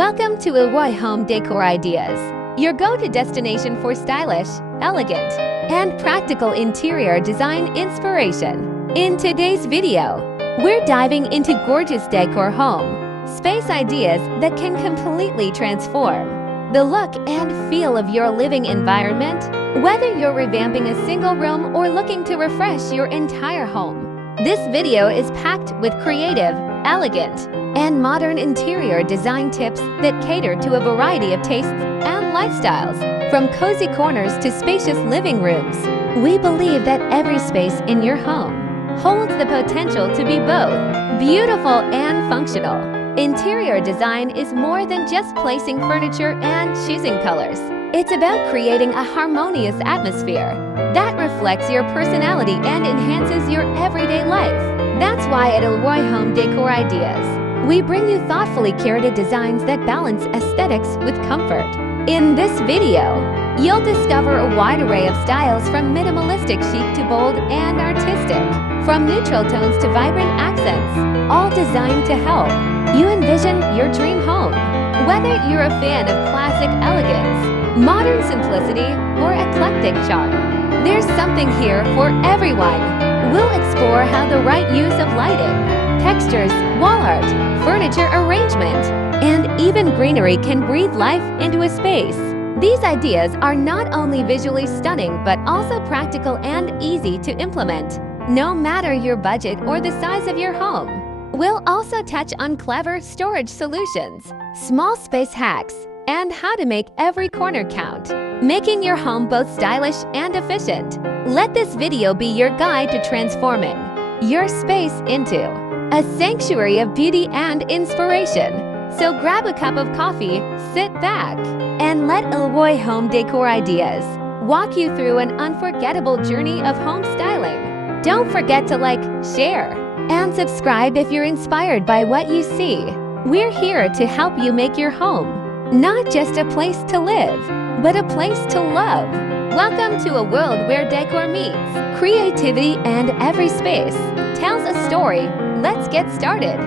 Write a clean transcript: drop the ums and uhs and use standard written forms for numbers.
Welcome to Ilroy Home Decor Ideas, your go-to destination for stylish, elegant, and practical interior design inspiration. In today's video, we're diving into gorgeous decor home space ideas that can completely transform the look and feel of your living environment. Whether you're revamping a single room or looking to refresh your entire home, this video is packed with creative, elegant, and modern interior design tips that cater to a variety of tastes and lifestyles. From cozy corners to spacious living rooms, we believe that every space in your home holds the potential to be both beautiful and functional. Interior design is more than just placing furniture and choosing colors. It's about creating a harmonious atmosphere that reflects your personality and enhances your everyday life. That's why at Ilroy Home Decor Ideas, we bring you thoughtfully curated designs that balance aesthetics with comfort. In this video, you'll discover a wide array of styles from minimalistic chic to bold and artistic, from neutral tones to vibrant accents, all designed to help you envision your dream home. Whether you're a fan of classic elegance, modern simplicity, or eclectic charm, there's something here for everyone. We'll explore how the right use of lighting, textures, wall art, furniture arrangement, and even greenery can breathe life into a space. These ideas are not only visually stunning but also practical and easy to implement, no matter your budget or the size of your home. We'll also touch on clever storage solutions, small space hacks, and how to make every corner count, making your home both stylish and efficient. Let this video be your guide to transforming your space into a sanctuary of beauty and inspiration. So grab a cup of coffee, sit back, and let Ilroy Home Decor Ideas walk you through an unforgettable journey of home styling. Don't forget to like, share, and subscribe if you're inspired by what you see. We're here to help you make your home not just a place to live, but a place to love. Welcome to a world where decor meets creativity, and every space tells a story. Let's get started.